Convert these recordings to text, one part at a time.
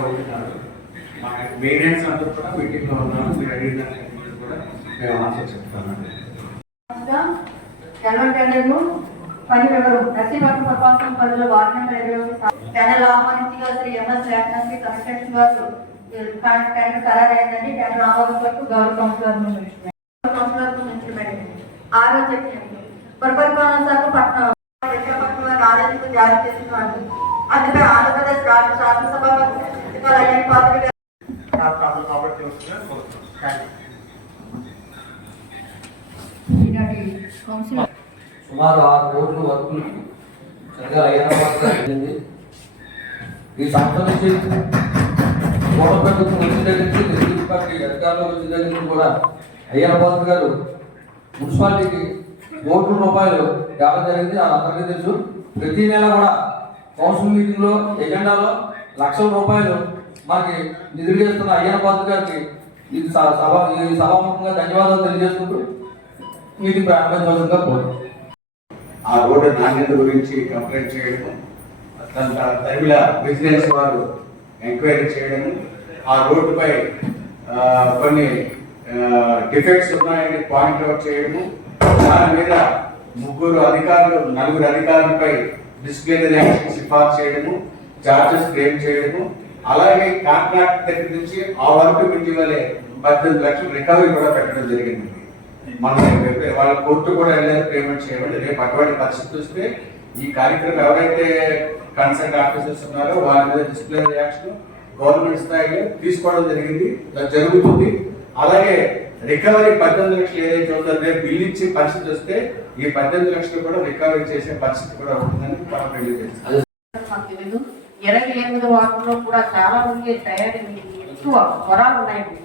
అవుతున్నారు. మా మెయింటెనెన్స్ అంతా కూడా మీటింగ్లో ఉన్నాము మీరు అడిగిన కూడా మేము ఆన్సర్ చెప్తామండి జనరల్ టెండర్లు పని వివరం. నర్సీపట్నం పురపాలక పరిధిలో వార్డు నెంబర్ ఇరవై ఒకటి టెండర్లు శ్రీ ఎంఎస్ రేఖకి కన్స్ట్రక్షన్ వారు టెండర్ ఖరారైందని టెండర్ ఆమోదం వరకు గౌరవ కౌన్సిలర్ కౌన్సిలర్ నుంచి ఆరో చెప్పినట్టు పురపరిపాలన శాఖ పట్టణం విశాఖపట్నం ఆదేశాలు జారీ చేస్తున్నారు. అందుకే ఆంధ్రప్రదేశ్ రాష్ట్ర శాసనసభ అయ్యన్ పాత్ర సుమారు ఆరు కోట్ల వర్కులు సరిగా జరిగింది ఈ సంస్థ నుంచి గోడ ప్రభుత్వం వచ్చిన దగ్గర నుంచి తెలుగు పార్టీ అధికారంలో వచ్చిన దగ్గర నుంచి కూడా అయ్యన్న పాత్ర గారు మున్సిపాలిటీకి కోట్ల రూపాయలు తేవడం జరిగింది. అందరికీ తెలుసు. ప్రతి నెల కూడా కౌన్సిల్ మీటింగ్లో ఎజెండాలో లక్షల రూపాయలు మనకి నిధులు చేస్తున్న అయ్యన్న పాత్ర గారికి ఇది సభ ఈ సభాముఖంగా ధన్యవాదాలు తెలియజేసుకుంటూ మీటింగ్ ప్రారంభించవలసిందిగా కోరుతున్నాను. ఆ రోడ్డు నాణ్యత గురించి కంప్లైంట్ చేయడం తన తమిళ బిజినెస్ వారు ఎంక్వైరీ చేయడం ఆ రోడ్డుపై కొన్ని డిఫెక్ట్స్ ఉన్నాయని పాయింట్ అవుట్ చేయడము దాని మీద ముగ్గురు అధికారులు నలుగురు అధికారులపై డిసిప్లినరీ రియాక్షన్ సిఫార్సు చేయడము చార్జెస్ క్లెయిమ్ చేయడము అలాగే కాంట్రాక్ట్ దగ్గర నుంచి ఆ వరకు మించి పద్దెనిమిది లక్షలు రికవరీ కూడా పెట్టడం జరిగింది. మనం వాళ్ళ కోర్టు కూడా వెళ్ళారు పేమెంట్ చేయమని రేపు అటువంటి పరిస్థితి వస్తే ఈ కార్యక్రమం ఎవరైతే కన్సర్న్ ఆఫీసర్స్ ఉన్నారో వాళ్ళ మీద డిస్ప్లే రియాక్షన్ గవర్నమెంట్ స్థాయిలో తీసుకోవడం జరిగింది. జరుగుతుంది. అలాగే రికవరీ పద్దెనిమిది లక్షలు ఏదైతే ఉందో రేపు బిల్ ఇచ్చే పరిస్థితి వస్తే ఈ పద్దెనిమిది లక్షలు కూడా రికవరీ చేసే పరిస్థితి కూడా ఉంటుందని మనం తెలియజేస్తాం ఇరవై ఎనిమిది వాటిలో కూడా చాలా మంది టైర్డ్ ఎక్కువ జ్వరాలు ఉన్నాయండి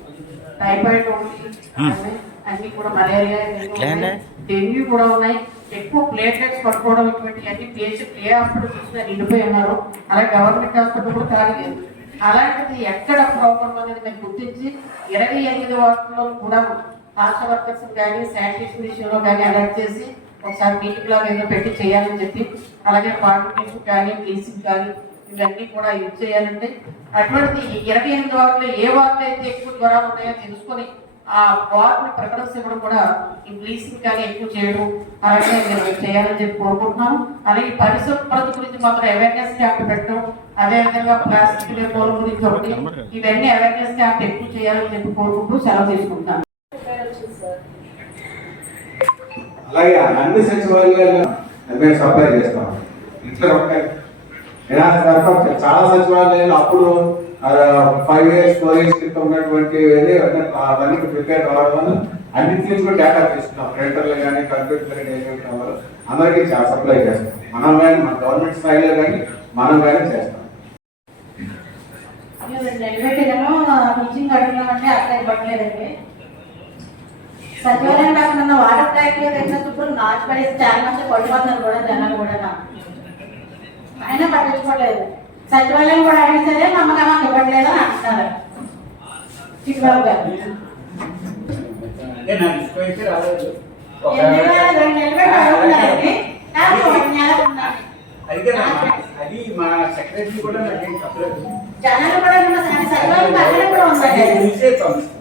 టైఫాయిడ్ ఉంది అన్ని- కూడా మలేరియా డెంగ్యూ కూడా ఉన్నాయి. ఎక్కువ ప్లేట్లెట్స్ పట్టుకోవడం ఇటువంటి అన్ని పేషెంట్ ఏ హాస్పిటల్ చూసినా నిండిపోయి ఉన్నారు. అలాగే గవర్నమెంట్ హాస్పిటల్ కూడా ఖాళీ లేదు. అలాంటిది ఎక్కడ ప్రాబ్లం అనేది మేము గుర్తించి ఇరవై ఎనిమిది వాటిలో కూడా ఆశా వర్కర్స్ కానీ శానిటేషన్ విషయంలో కానీ అలర్ట్ చేసి ఒకసారి మీటింగ్ లాగా ఏదో పెట్టి చేయాలని చెప్పి అలాగే పార్టికేషన్ కానీ ప్లీసింగ్ కానీ ఇవన్నీ కూడా యూజ్ చేయాలంటే అటువంటి ఇరవై ఎనిమిది వార్డులో ఏ వార్డులో అయితే ఎక్కువ జ్వరాలు ఉన్నాయో తెలుసుకొని ఆ వార్డుని ప్రకటన ఇవ్వడం కూడా ఈ బ్లీచింగ్ కానీ ఎక్కువ చేయడం అలాగే మేము చేయాలని చెప్పి కోరుకుంటున్నాను. అలాగే పరిశుభ్రత గురించి మాత్రం అవేర్నెస్ క్యాంప్ పెట్టడం అదేవిధంగా ప్లాస్టిక్ డెపోల గురించి ఒకటి ఇవన్నీ అవేర్నెస్ క్యాంప్ ఎక్కువ చేయాలని చెప్పి కోరుకుంటూ సెలవు తీసుకుంటాను అలాగే అన్ని సచివాలయాలు మేము సప్లై చేస్తాం. ఇట్లా ఉంటాయి. చాలా సచివాలయాలు అప్పుడు ఫైవ్ ఇయర్స్ ఫోర్ ఇయర్స్ క్రితం ఉన్నటువంటి అవన్నీ ప్రిపేర్ కావడం వల్ల అన్నింటి నుంచి కూడా డేటా తీసుకున్నాం. ప్రింటర్లు కానీ కంప్యూటర్లు కానీ ఏమేమి కావాలో అందరికీ సప్లై చేస్తాం. మనం కానీ మన గవర్నమెంట్ స్థాయిలో కానీ మనం కానీ చేస్తాం. నిలబెట్టేదేమో టీచింగ్ అడుగుతున్నామంటే అట్లా ఇవ్వట్లేదండి. సచివాలయం కాకుండా వాటర్ ట్యాంక్లో దగ్గర చుట్టూ నాచు పడేసి చాలా మంది పడిపోతున్నారు కూడా జనాలు కూడా. అయినా పట్టించుకోలేదు. సచివాలయం కూడా అడిగితే నమ్మకం మాకు ఇవ్వట్లేదు అని అంటున్నారు. చిట్టుబాబు గారు. అది మా సెక్రటరీ కూడా నాకేం జనాలు కూడా సచివాలయం కూడా అది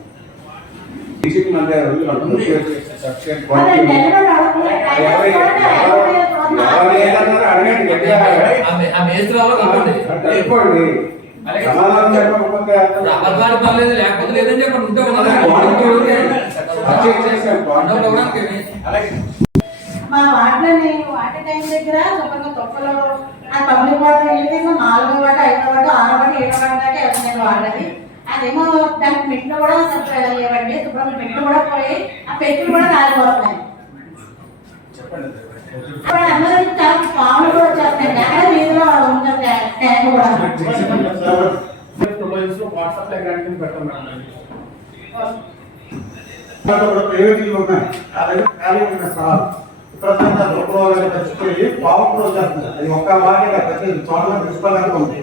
ఏదన్నారో అడగండి గట్టిగా వాళ్ళు చెప్పండి. సమాధానం చెప్పకపోతే అబద్ధాలు పర్లేదు లేకపోతే లేదని చెప్పండి. ఉంటే మా వాటిలోని వాటర్ ట్యాంక్ దగ్గర శుభ్రంగా తొక్కలు ఆ పబ్లిక్ వాటర్ వెళ్ళేదేమో నాలుగో వాట ఐదో వాట ఆరో వాట ఏడో వాట దాకా ఎవరినైనా వాడది అదేమో దానికి మెట్లు కూడా లేవండి శుభ్రంగా మెట్లు కూడా పోయి ఆ పెట్టులు కూడా కాలిపోతున్నాయి అందరూ చాలా పాములు కూడా వచ్చేస్తున్నాయి. ఎక్కడ వీధిలో ట్యాంక్ కూడా ప్రయోజనాలు ఉన్నాయి ఖాళీ ఉన్న స్థలాలు చచ్చిపోయి కూడా? వచ్చేస్తుంది అది ఒక్క వారిగా ప్రతి ఉంది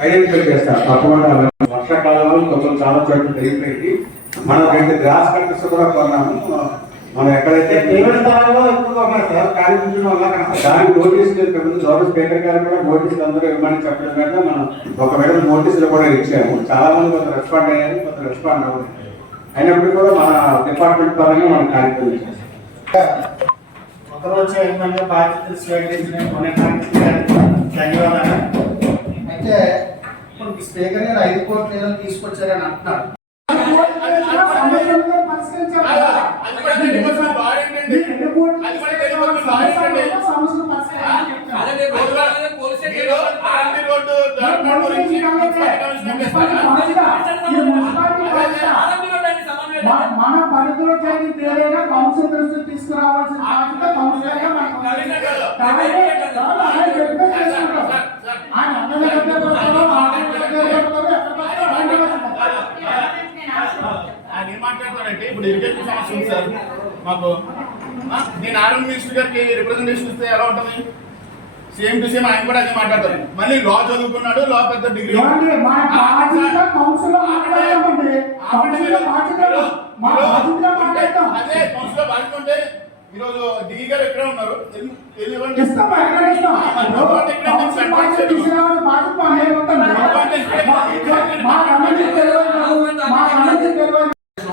ఐడెంటిఫై చేస్తారు తప్పకుండా వర్షాకాలంలో కొంచెం చాలా చోట్ల పెరిగిపోయింది. మనం రెండు గ్రాస్ కట్టర్స్ కూడా కొన్నాము. మనం ఎక్కడైతే పేమెంట్ స్థలాల్లో ఎక్కువగా ఉన్నాయి సార్? వల్ల. దానికి నోటీసులు ఇంతకుముందు గౌరవ స్పీకర్ గారు కూడా నోటీసులు అందరూ ఇవ్వమని చెప్పడం మీద మనం ఒకవేళ నోటీసులు కూడా ఇచ్చాము. చాలా మంది కొంత రెస్పాండ్ అయ్యారు కొంత రెస్పాండ్ అవ్వలేదు. అయినప్పటికీ కూడా మన డిపార్ట్మెంట్ పరంగా మనం కార్యక్రమం చేస్తాం ఒకరోజు ఏంటంటే బాధ్యతలు స్వీకరించిన కొనడానికి ధన్యవాదాలు. అయితే ఇప్పుడు స్పీకర్ గారు ఐదు కోట్ల ఏదో తీసుకొచ్చారని అంటున్నాడు మన పరిధిలో తెలియదు వాడండి తీసుకురావాల్సిన కూడా తెలియదు వాడండి అలాగే రోజు వారానికి పోలీస్ మీరు స్టేషన్ ఆర్మీ రోడ్డు డెవలప్మెంట్ గురించి మున్సిపల్ కమిషనర్ చేస్తారా? మన పరిధిలో జరిగింది ఏదైనా కౌన్సిల్ దృష్టికి తీసుకురావాల్సిన బాధ్యత కౌన్సిలర్గా మనకు ఉంది. కమిషనర్ గారు. కాబట్టి చాలా ఆయన రిక్వెస్ట్ చేసుకుంటాం. ఆయన అందరి దగ్గర పెడతారో, మా దగ్గర పెడతారో, ఎక్కడ పెడతారో ఆయన దగ్గర పెడతారు. ఆయన ఏం మాట్లాడతారంటే ఇప్పుడు ఇరిగేషన్ సమస్య ఉంది సార్ మాకు నేను ఆర్మీ మినిస్టర్ గారికి రిప్రజెంటేషన్ ఇస్తే ఎలా ఉంటుంది సేమ్ టు సేమ్ ఆయన కూడా అదే మాట్లాడతారు మళ్ళీ లా చదువుకున్నాడు లా పెద్ద డిగ్రీ కౌన్సిల్ కౌన్సిల్ అదే కౌన్సిల్లో ఈరోజు డిగ్రీ గారు ఎక్కడ ఉన్నారు కౌన్సిల్ మా కమిటీ తెలియదు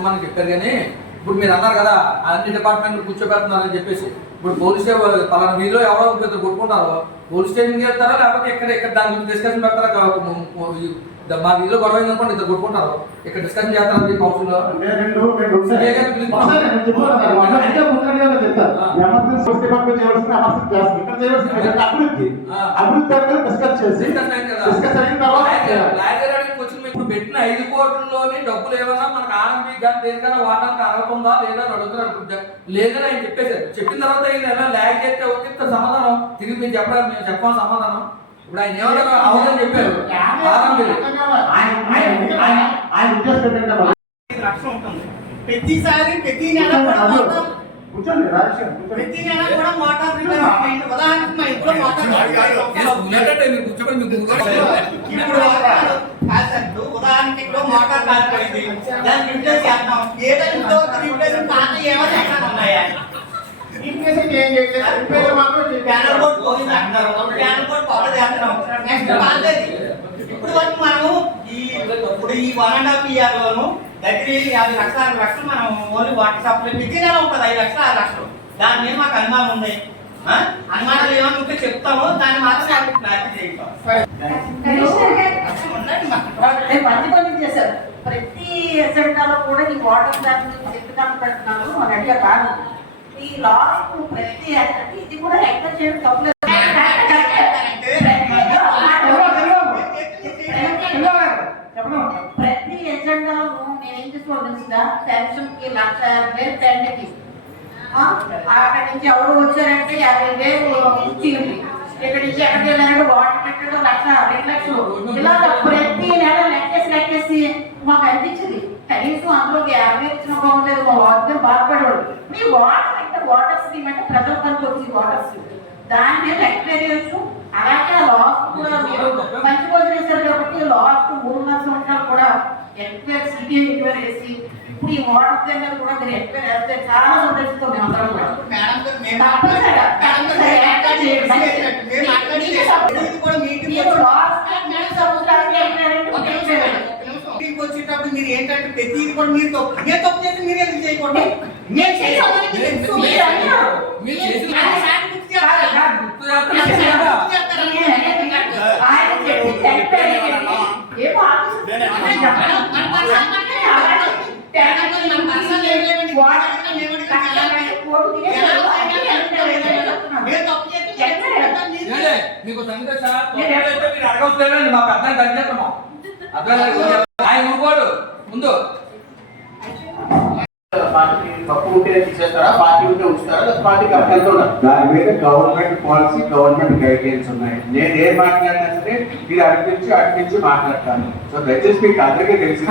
మనకి చెప్పారు కానీ ఇప్పుడు మీరు అన్నారు కదా అన్ని డిపార్ట్మెంట్లు కూర్చోబెడుతున్నారని చెప్పేసి. ఇప్పుడు పోలీస్ స్టేషన్ పలానా వీధిలో ఎవరో ఒకరు కొట్టుకుంటారో పోలీస్ స్టేషన్ వెళ్తారా లేకపోతే ఇక్కడ ఇక్కడ దాని గురించి డిస్కషన్ పెడతారా? ము- ము- మా వీధిలో గొడవ అనుకోండి ఇద్దరు కొట్టుకుంటారు. ఇక్కడ డిస్కషన్ చేస్తారా కౌన్సిల్లో? అభివృద్ధి. డిస్కస్ చేసి. డిస్కస్ అయిన తర్వాత చేయాలి. లాయర్ అడిగి క్వశ్చన్ మీకు ఇప్పుడు పెట్టిన ఐదు కోట్లలోని డబ్బులు ఏమన్నా మనకు ఆర్ఎంపీ కానీ దేనికైనా వాటానికి అర్హత ఉందా లేదా అని అడుగుతున్నారు. లేదని ఆయన చెప్పేశారు. చెప్పిన తర్వాత ఈయన ఎలా ల్యాగ్ చేస్తే ఒక చెప్తే సమాధానం. తిరిగి మీరు చెప్పడం మేము చెప్పాలి సమాధానం. ఇప్పుడు ఆయన ఏమన్నా అవదని చెప్పారు. ప్రతిసారి ప్రతి నెల. ప్రతి నెల కూడా మోటార్. ఉదాహరణకు మోటార్ ఇప్పుడు మోటార్ కాలిపోయింది దాన్ని రిప్లేస్ చేస్తాం ఏదైనా ఇంతవరకు రిప్లేస్ పాత ఏమైనా ఉన్నాయా పోయింది ఇప్పుడు వరకు మనము ఈ ఇప్పుడు ఈ వన్ అండ్ హాఫ్ ఇయర్ లోను దగ్గర యాభై లక్షల ఆరు లక్షలు మనం ఓన్లీ వాటర్ సప్లై నెల ఉంటుంది ఐదు లక్షలు ఆరు లక్షలు. దాని మీద మాకు అనుమానం ఉంది? అనుమానాలు ఏమైనా ఉంటే చెప్తాము దాన్ని మాత్రం నాకు క్లారిటీ చేశారు ప్రతి ఎజెండాలో కూడా ఈ వాటర్ గురించి ఎందుకు పెడుతున్నాను అని అడిగా కాదు ఈ లాస్ ప్రతి అంటే ఇది కూడా ఎంకరేజ్ చేయడం తప్పలేదు ప్రతి ఎజెండాలో నేను చేసుకోవాలి తెలుసుగా పెన్షన్కి లక్ష యాభై వేలు తండ్రికి అక్కడి నుంచి ఎవరు వచ్చారంటే యాభై వేలు ఇచ్చింది ఇక్కడ నుంచి ఎక్కడికి వెళ్ళారంటే వాటర్ పెట్టడం లక్ష రెండు లక్షలు. ఇలా ప్రతి నెల లెక్కేసి లెక్కేసి మాకు అనిపించింది. కనీసం అందులో యాభై ఇచ్చిన బాగుండేది మా వాటర్ బాధపడేవాడు మీ వాటర్ అంటే వాటర్ స్కీమ్ అంటే ప్రజల పనికి వచ్చింది వాటర్ స్కీమ్. దాన్ని మీద అలాగే లాస్ట్ కూడా మీరు మంచి భోజనం చేశారు కాబట్టి లాస్ట్ మూడున్నర సంవత్సరాలు కూడా ఎంక్వైరీ సిటీ ఎంక్వైరీ చేసి ఇప్పుడు ఈ కూడా మీరు చేస్తే చాలా అందరం కూడా. వచ్చేటప్పుడు మీరు ఏంటంటే ప్రతిది కూడా మీరు తప్పు నేను తప్పు చేసి మీరు ఎందుకు చేయకూడదు? నేను తెలుసు. అడగవచ్చులేదండి మా పెద్ద కలిసేస్తున్నాం అర్థం ఆయన మునుకోడు ముందు. దాని మీద గవర్నమెంట్ పాలసీ గవర్నమెంట్ గైడ్లైన్స్ ఉన్నాయి. నేను ఏం మాట్లాడినా సరే మీరు అడిగించి అడిగించి మాట్లాడతాను. సో దయచేసి మీకు తెలిసి.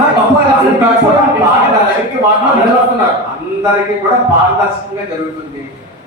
అందరికీ కూడా పారదర్శకంగా జరుగుతుంది.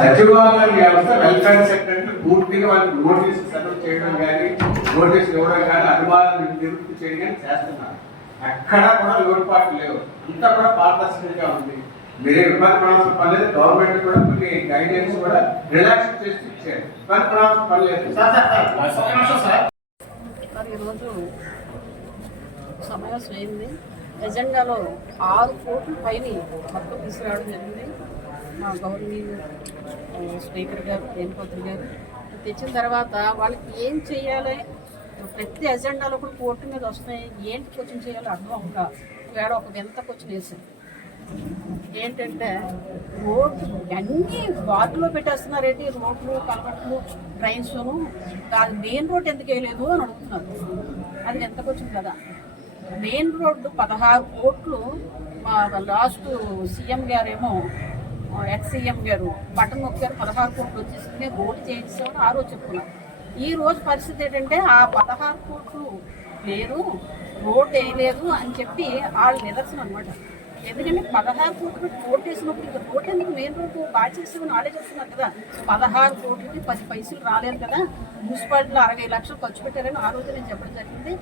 సచివాలయ వ్యవస్థ వెల్ఫేర్ సెక్రటరీ పూర్తిగా వాళ్ళకి నోటీస్ సబ్మిట్ చేయడం కానీ నోటీస్ ఇవ్వడం కానీ అనుమానాన్ని నివృత్తి చేయడం కానీ చేస్తున్నారు. ఎక్కడా కూడా లోటుపాట్లు లేవు. అంతా కూడా పారదర్శకంగా ఉంది. మీరే ఇబ్బంది పడాల్సిన పని లేదు. గవర్నమెంట్ కూడా కొన్ని గైడెన్స్ కూడా రిలాక్స్ చేసి ఇచ్చారు. ఇబ్బంది పడాల్సిన పని లేదు. సార్ సార్ సార్ ఒక్క నిమిషం సార్. మరి ఈరోజు సమావేశం అయింది. ఎజెండాలో ఆరు కోట్ల పైన మొత్తం తీసుకురావడం జరిగింది. మా గవర్నమెంట్ స్పీకర్ గారు రేణుపత్రి గారు తెచ్చిన తర్వాత వాళ్ళకి ఏం చేయాలి? ప్రతి ఎజెండాలో కూడా కోర్టు మీద వస్తున్నాయి. ఏంటి కొంచెం చేయాలో అర్థం ఒక వేడ ఒక వింత కొంచెం వేసింది ఏంటంటే రోడ్లు అన్నీ వార్డులో పెట్టేస్తున్నారేంటి? రోడ్లు కలవట్లు డ్రైన్స్ మెయిన్ రోడ్ ఎందుకు వేయలేదు అని అడుగుతున్నారు. అది ఎంత కొంచెం కదా. మెయిన్ రోడ్డు పదహారు కోట్లు మా లాస్ట్ సీఎం గారేమో ఎక్స్ సీఎం గారు బటన్ నొక్కారు పదహారు కోట్లు వచ్చేసింది రోడ్డు చేయించామని ఆ రోజు చెప్పుకున్నారు ఈ రోజు పరిస్థితి ఏంటంటే ఆ పదహారు కోట్లు లేదు రోడ్డు వేయలేదు అని చెప్పి వాళ్ళ నిదర్శనం అనమాట ఎందుకంటే పదహారు కోట్లు కోట్ వేసినప్పుడు ఇక రోడ్ ఎందుకు మెయిన్ రోడ్డు బాగా చేసామని ఆడే చేస్తున్నారు కదా. పదహారు కోట్లకి పది పైసలు రాలేదు కదా. మున్సిపాలిటీలో అరవై లక్షలు ఖర్చు పెట్టారని ఆ రోజు నేను చెప్పడం జరిగింది.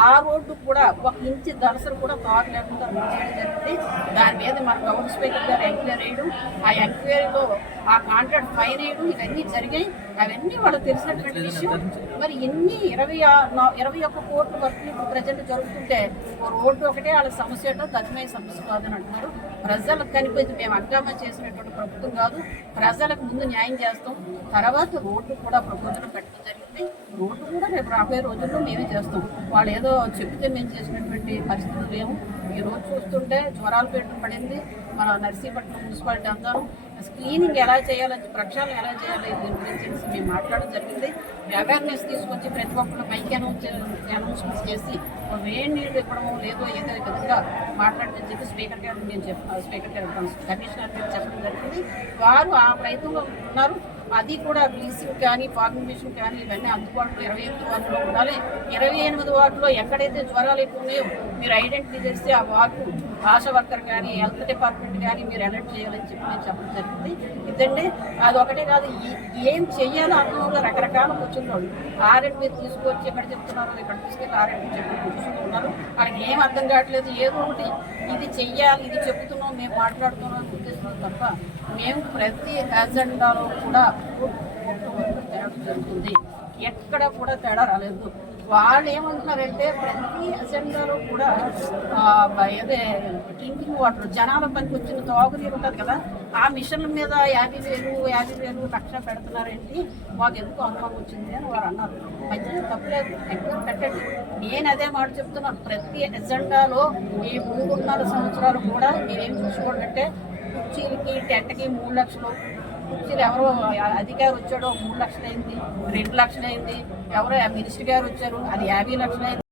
ఆ రోడ్డు కూడా ఒక ఇంచి దళసలు కూడా తారు లేకుండా రోడ్ చేయడం జరిగింది. దాని మీద మన గవర్నర్ స్పీకర్ గారు ఎంక్వైరీ వేయడం ఆ ఎంక్వైరీలో ఆ కాంట్రాక్ట్ ఫైన్ వేయడం ఇవన్నీ జరిగాయి. అవన్నీ వాళ్ళకి తెలిసినటువంటి విషయం. మరి ఎన్ని ఇరవై ఆ- నా- ఇరవై ఒక్క కోట్ల వరకు ఇప్పుడు ప్రజెంట్ జరుగుతుంటే రోడ్డు ఒకటే వాళ్ళ సమస్య ఏంటో తగ్గమైన సమస్య కాదని అంటున్నారు. ప్రజలకు కనిపించి మేము అగ్రామం చేసినటువంటి ప్రభుత్వం కాదు ప్రజలకు ముందు న్యాయం చేస్తాం. తర్వాత రోడ్డు కూడా ప్రభుత్వం పెట్టడం జరిగింది. రోడ్డు కూడా రేపు రాబోయే రోజుల్లో మేమే చేస్తాం. వాళ్ళు ఏదో చెబితే మేము చేసినటువంటి పరిస్థితులు లేవు. ఈ రోజు చూస్తుంటే జ్వరాలు పెట్టడం పడింది. మన నర్సీపట్నం మున్సిపాలిటీ అందరం స్క్రీనింగ్ ఎలా చేయాలని ప్రక్షాళన ఎలా చేయాలి దీని గురించి మేము మాట్లాడడం జరిగింది. అవేర్నెస్ తీసుకొచ్చి ప్రతి ఒక్కరు మైక్ అనౌన్స్ అనౌన్స్మెంట్స్ చేసి వేడి నీళ్ళు ఇవ్వడము లేదో ఏదో విధంగా మాట్లాడమని చెప్పి స్పీకర్ గారు నేను చెప్పాను స్పీకర్ గారు కమిషనర్ గారు చెప్పడం జరిగింది. వారు ఆ ప్రయత్నంలో ఉన్నారు. అది కూడా బ్లీచింగ్ కానీ ఫార్మింగ్ మిషన్ కానీ ఇవన్నీ అందుబాటులో ఇరవై ఎనిమిది వార్డులో ఉండాలి. ఇరవై ఎనిమిది వార్డులో ఎక్కడైతే జ్వరాలు ఎక్కువ ఉన్నాయో మీరు ఐడెంటిఫై చేస్తే ఆ వార్డు ఆశా వర్కర్ కానీ హెల్త్ డిపార్ట్మెంట్ కానీ మీరు అలర్ట్ చేయాలని చెప్పి నేను చెప్పడం జరిగింది. వద్దండి అది ఒకటే కాదు ఏం చెయ్యాలో అనుభవంలో రకరకాల కూర్చున్నాడు ఆర్ఎండ్ మీరు తీసుకొచ్చి ఎక్కడ చెప్తున్నారు ఇక్కడ తీసుకెళ్ళి ఆర్ఎండ్ చెప్పి కూర్చుని ఉన్నారు. వాళ్ళకి ఏం అర్థం కావట్లేదు ఏదో ఒకటి ఇది చెయ్యాలి ఇది చెప్తున్నాం మేము మాట్లాడుతున్నాం అని ఉద్దేశం తప్ప మేము ప్రతి అజెండాలో కూడా తేడా జరుగుతుంది. ఎక్కడ కూడా తేడా రాలేదు. వాళ్ళు ఏమంటున్నారంటే ప్రతి అసెంబ్లీలో కూడా అదే డ్రింకింగ్ వాటర్ జనాల పనికి వచ్చిన తాగునీరు ఉంటుంది కదా ఆ మిషన్ల మీద యాభై వేలు యాభై వేలు లక్ష పెడుతున్నారేంటి? మాకు ఎందుకు అనుభవం వచ్చింది అని వారు అన్నారు. మంచిది తప్పలేదు ఎక్కువ పెట్టండి. నేను అదే మాట చెప్తున్నాను ప్రతి ఎజెండాలో ఈ మూడున్నర సంవత్సరాలు కూడా మీరేం చూసుకోవాలంటే కుర్చీలకి టెంట్కి మూడు లక్షలు కుర్చీలు ఎవరో అధికారి వచ్చాడో మూడు లక్షలు అయింది రెండు లక్షలు అయింది ఎవరో మినిస్టర్ గారు వచ్చారు అది యాభై లక్షలు అయింది